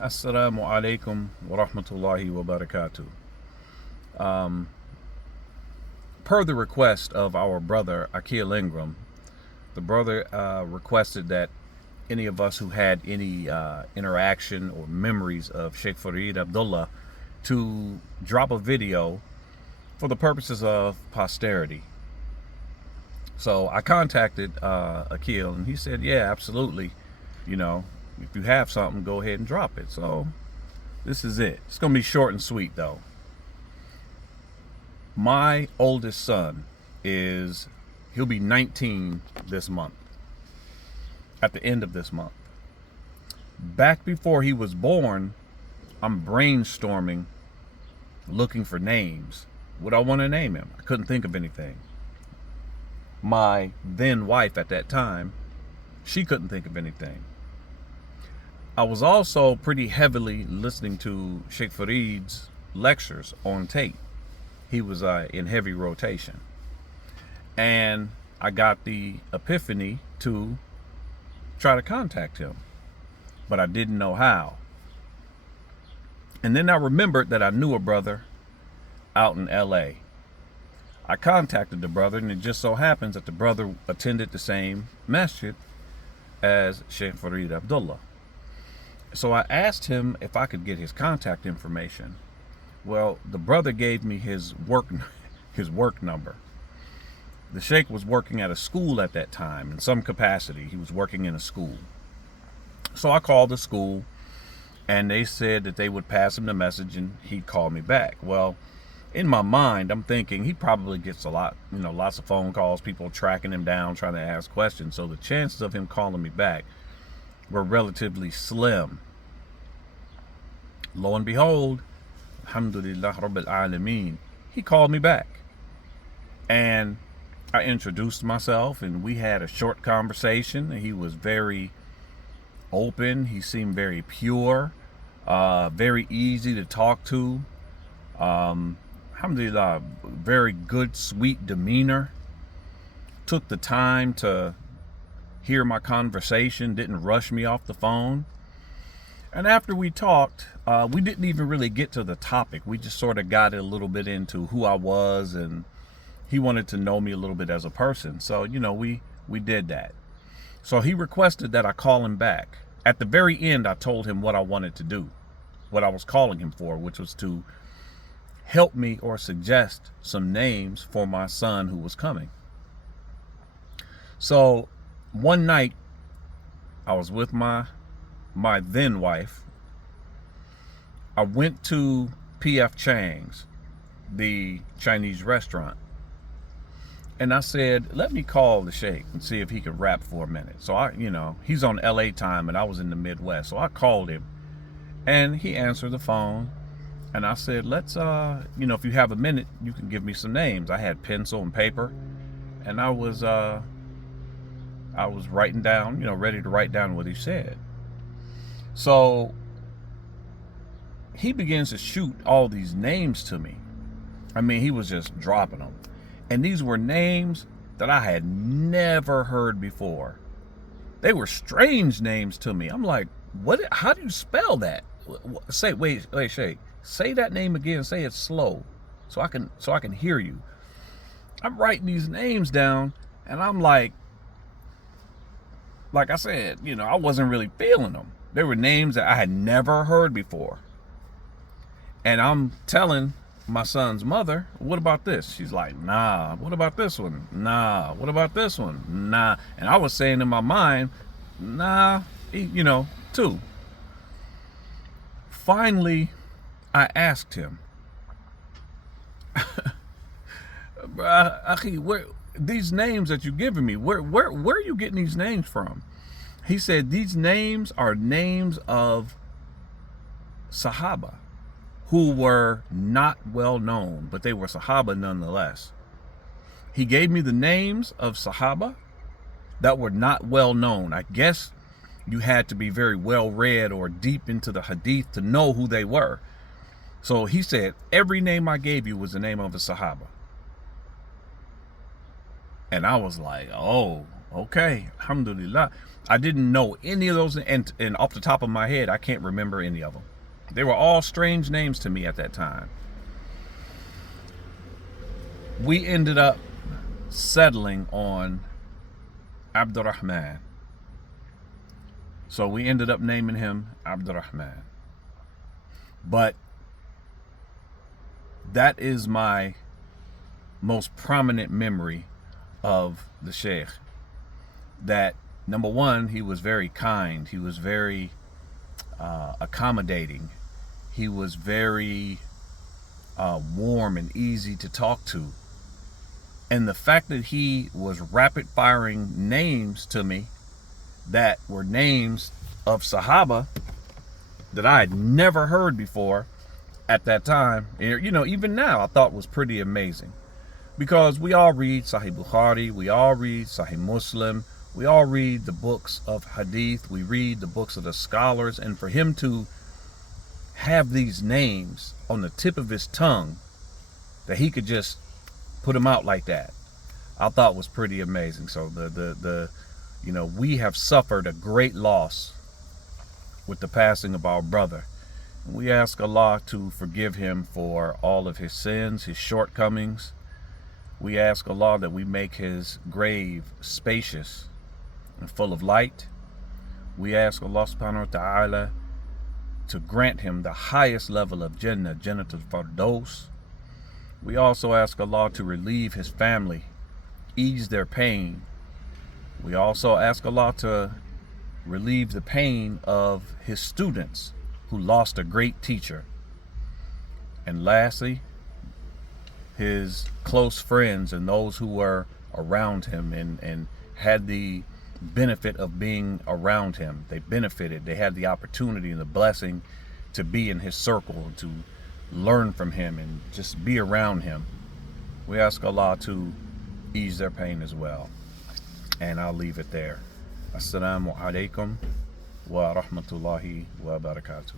Assalamu alaikum wa rahmatullahi wa barakatuh. Per the request of our brother Akil Ingram, the brother requested that any of us who had any interaction or memories of Shaykh Fareed Abdullah to drop a video for the purposes of posterity. So I contacted Akil and he said, yeah, absolutely. You know, if you have something, go ahead and drop it. So this is it. It's going to be short and sweet though. My oldest son he'll be 19 this month, at the end of this month. Back before he was born, I'm brainstorming, looking for names. What I want to name him? I couldn't think of anything. My then wife at that time, she couldn't think of anything. I was also pretty heavily listening to Shaykh Fareed's lectures on tape. He was in heavy rotation. And I got the epiphany to try to contact him, but I didn't know how. And then I remembered that I knew a brother out in LA. I contacted the brother, and it just so happens that the brother attended the same masjid as Shaykh Fareed Abdullah. So I asked him if I could get his contact information. Well, the brother gave me his work number. The Sheikh was working at a school at that time in some capacity. He was working in a school. So I called the school, and they said that they would pass him the message and he'd call me back. Well, in my mind, I'm thinking he probably gets lots of phone calls, people tracking him down, trying to ask questions. So the chances of him calling me back were relatively slim. Lo and behold, alhamdulillah rabbil alameen, he called me back. And I introduced myself, and we had a short conversation. He was very open. He seemed very pure, very easy to talk to. Alhamdulillah, very good, sweet demeanor. Took the time to hear my conversation, didn't rush me off the phone. And after we talked, we didn't even really get to the topic. We just sort of got a little bit into who I was, and he wanted to know me a little bit as a person. So, we did that. So he requested that I call him back. At the very end, I told him what I wanted to do, what I was calling him for, which was to help me or suggest some names for my son who was coming. So one night, I was with my then wife. I went to P.F. Chang's, the Chinese restaurant. And I said, let me call the Sheikh and see if he could rap for a minute. So he's on LA time and I was in the Midwest. So I called him and he answered the phone. And I said, let's, if you have a minute, you can give me some names. I had pencil and paper, and I was writing down, ready to write down what he said. So he begins to shoot all these names to me. I mean, he was just dropping them. And these were names that I had never heard before. They were strange names to me. I'm like, what? How do you spell that? Wait, Shay. Say that name again. Say it slow, so I can hear you. I'm writing these names down, and I'm like I said, I wasn't really feeling them. They were names that I had never heard before. And I'm telling my son's mother, what about this? She's like, nah. What about this one? Nah. What about this one? Nah. And I was saying in my mind, nah, two. Finally, I asked him, where these names that you're giving me, where are you getting these names from? He said, these names are names of Sahaba who were not well known, but they were Sahaba nonetheless. He gave me the names of Sahaba that were not well known. I guess you had to be very well read or deep into the hadith to know who they were. So he said, every name I gave you was the name of a Sahaba. And I was like, oh, Okay, alhamdulillah. I didn't know any of those, and off the top of my head, I can't remember any of them. They were all strange names to me at that time. We ended up settling on Abdurrahman. So we ended up naming him Abdurrahman. But that is my most prominent memory of the Shaykh. That, number one, he was very kind. He was very accommodating. He was very warm and easy to talk to. And the fact that he was rapid firing names to me that were names of Sahaba that I had never heard before at that time, you know, even now, I thought was pretty amazing. Because we all read Sahih Bukhari, we all read Sahih Muslim, we all read the books of Hadith, we read the books of the scholars, and for him to have these names on the tip of his tongue, that he could just put them out like that, I thought was pretty amazing. So you know, we have suffered a great loss with the passing of our brother. We ask Allah to forgive him for all of his sins, his shortcomings. We ask Allah that we make his grave spacious and full of light. We ask Allah subhanahu wa ta'ala to grant him the highest level of Jannah, Jannatul Firdaus. We also ask Allah to relieve his family, ease their pain. We also ask Allah to relieve the pain of his students who lost a great teacher. And lastly, his close friends and those who were around him and had the benefit of being around him. They benefited. They had the opportunity and the blessing to be in his circle, to learn from him and just be around him. We ask Allah to ease their pain as well. And I'll leave it there. Assalamu alaikum wa rahmatullahi wa barakatuh.